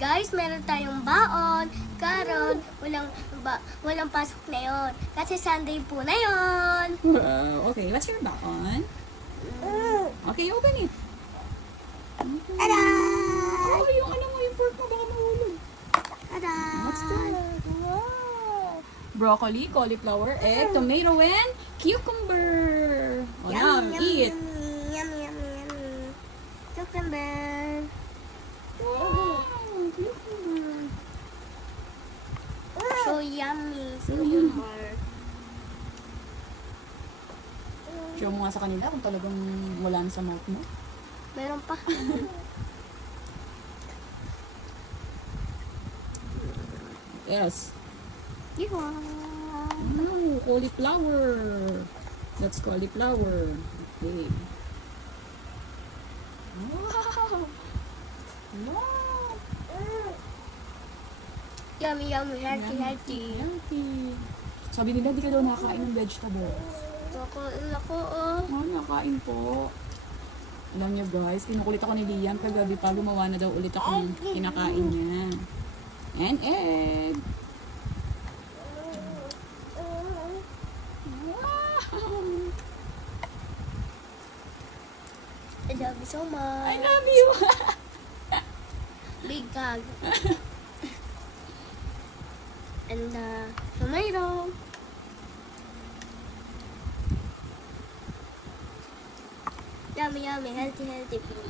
Guys, meron tayong baon. Karon, walang pasok na yon. Kasi Sunday po na yon. Okay, what's your baon? Okay, open it. Tada! Oh, yung ano mo, yung pork mo, baka mahulog. Tada! What's that? Wow! Broccoli, cauliflower, egg, tomato, and cucumber. Oh, now, eat. Yummy, yummy, yummy. Cucumber. Wow! Cucumber. So yummy. Cucumber. Show mo nga sa kanila kung talagang wala na sa mouth mo. Meron pa. Yes. Iwa. Oh, cauliflower. That's cauliflower. Okay. Wow. Wow. Yummy, yummy. Healthy, healthy. Healthy. Sabi nila, di ka daw nakakain ng vegetables. Ako, oh. Oh, nakain po. Alam niyo guys, kinukulit ako ni Liam kagabi pa, gumawa na daw ulit akong kinakain niya. And egg. I love you so much. I love you. Big hug. And tomato. Yummy, yummy. Healthy, healthy food.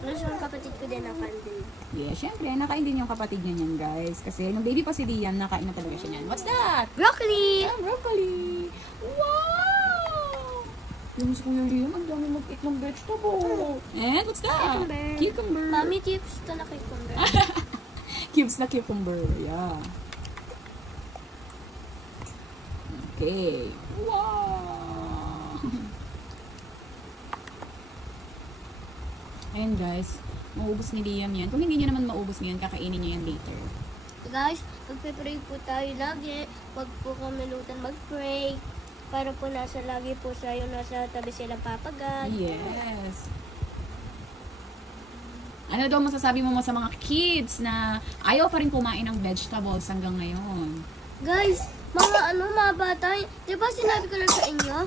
Gusto ng kapatid ko din na candle. Yeah, syempre, nakain din yung kapatid niya niyan guys. Kasi nung baby pa si Liam, nakain na talaga siya niyan. What's that? Broccoli! Ah, broccoli. Wow! Yung si Kuya Liam, ang dami mag-eat ng vegetable. And what's that? Cucumber. Cucumber. Mami tips to na cucumber. Cubes na cucumber. Yeah. Okay. Wow! Ayan guys, maubos ni Liam yan. Kung hindi niya naman maubos ngayon, kakainin niya yan later. Guys, magpe-pray po tayo lagi. Huwag po kami lutan mag-pray. Para po lagi po nasa tabi silang papagat. Yes. Ano daw masasabi mo sa mga kids na ayaw pa rin kumain ng vegetables hanggang ngayon? Guys, mga bata, di ba sinabi ko lang sa inyo?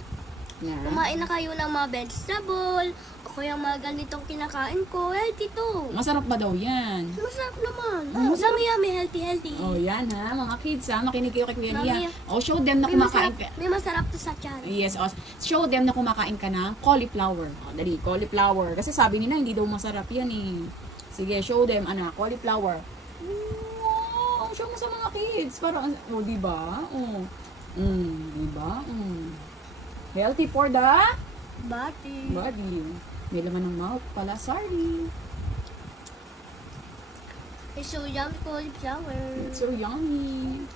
Na? Kumain na kayo ng mga vegetable, o kaya mga ganitong kinakain ko, healthy to. Masarap ba daw yan? Masarap naman. Masarap. Yummy, yummy, healthy, healthy. Oh, yan ha. Mga kids ha. Makinig kayo kay Kuya Mami, Liam. Oh, show them na kumakain ka. May masarap to sa tiyan. Yes, oh, show them na kumakain ka ng cauliflower. Oh, dali, cauliflower. Kasi sabi nila, hindi daw masarap yan eh. Sige, show them, cauliflower. Wow! Show mo sa mga kids. Para, oh, diba? Oh. Diba? Healthy for the Bati. body. May laman ng mouth pala. Sorry. It's so yummy, cauliflower. It's so yummy.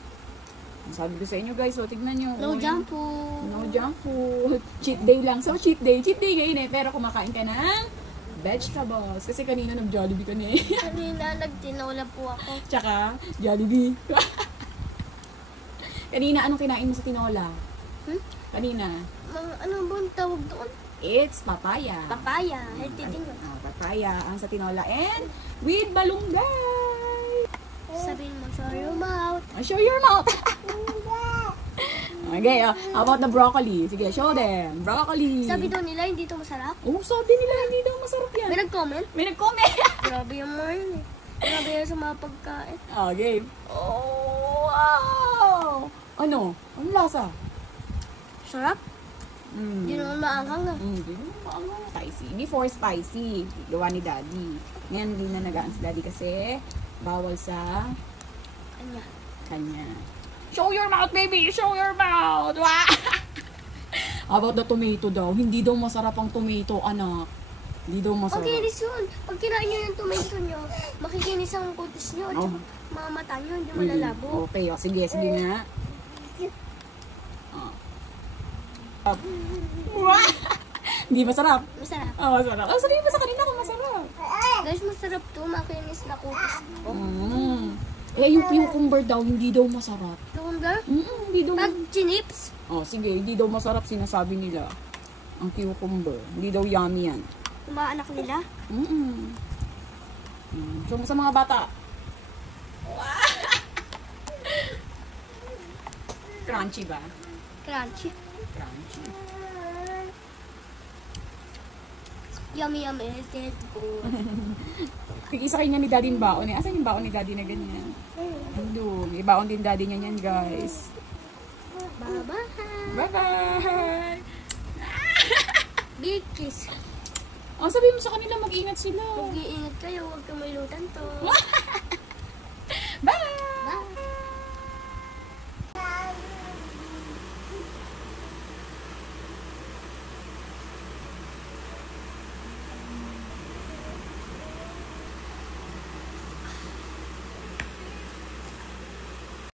Sabi ko sa inyo guys, so tignan nyo. No junk food. No junk food. Cheat day lang. So, cheat day. Cheat day ngayon eh. Pero kumakain ka ng vegetables. Kasi kanina nag-Jollibee ka na eh. Kanina nagtinola po ako. Tsaka, Jollibee. Kanina, anong kinain mo sa tinola? Kanina? Ano bang tawag doon? It's papaya. Papaya. Healthy din yun. Papaya. Ang sa tinola. And with balunggay. Sabihin mo, show your mouth. Show your mouth. Okay, how about the broccoli? Sige, show them. Broccoli. Sabi daw nila, hindi ito masarap. Oh, sabi nila, hindi daw masarap yan. May nag-comment? May nag-comment. Grabe yung mga yun eh. Grabe yan sa mga pagkain. Okay. Oh, wow. Ano? Ang lasa? Sarap? Hindi naman maanghang na. Hindi naman maanghang. Spicy. Before spicy. Gawa ni Daddy. Ngayon, hindi na nagaan si Daddy kasi bawal sa kanya. Show your mouth, baby! Show your mouth! Wow! How about the tomato daw? Hindi daw masarap ang tomato, anak. Hindi daw masarap. Makinis yun. Pag kinain nyo yung tomato nyo, makikinis ang kutis nyo. At mga mata nyo, hindi malalabo. Okay, sige nga. Hindi masarap. Masarap. Masarap. Sabihin mo sa kanina kung masarap. Guys, masarap to. Makinis na kutis ko. Yung cucumber daw, hindi daw masarap. Cucumber? Hindi daw. Pag chinips? Sige, hindi daw masarap sinasabi nila. Ang cucumber. Hindi daw yummy yan. Yung mga anak nila? So, sa mga bata, Crunchy ba? Crunchy. Crunchy. Yummy, yummy. It's good. Tig-isa kayo niya ni Daddy yung baon eh. Asan yung baon ni Daddy na ganyan? Doon. May baon din Daddy niya yan, guys. Bye-bye. Bye-bye! Big kiss. Ang sabihin mo sa kanila, mag-ingat sila. Mag-iingat kayo. Huwag kang may lutan to.